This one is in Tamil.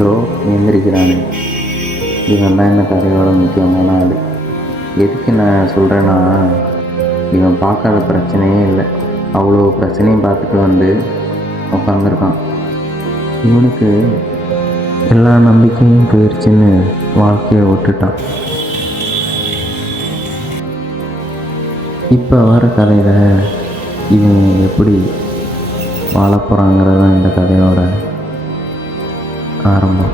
ப்ரோ எழுந்திரிக்கிறானு, இவன் தான் இந்த கதையோட முக்கியமான ஆள். எதுக்கு நான் சொல்கிறேன்னா, இவன் பார்க்காத பிரச்சனையே இல்லை. அவ்வளோ பிரச்சனையும் பார்த்துட்டு வந்து உட்காந்துருக்கான். இவனுக்கு எல்லா நம்பிக்கையும் போயிடுச்சுன்னு வாழ்க்கையை விட்டுட்டான். இப்போ வர கதையில் இவன் எப்படி வாழ போகிறாங்கிறது தான் இந்த கதையோட ஆரம்பம்.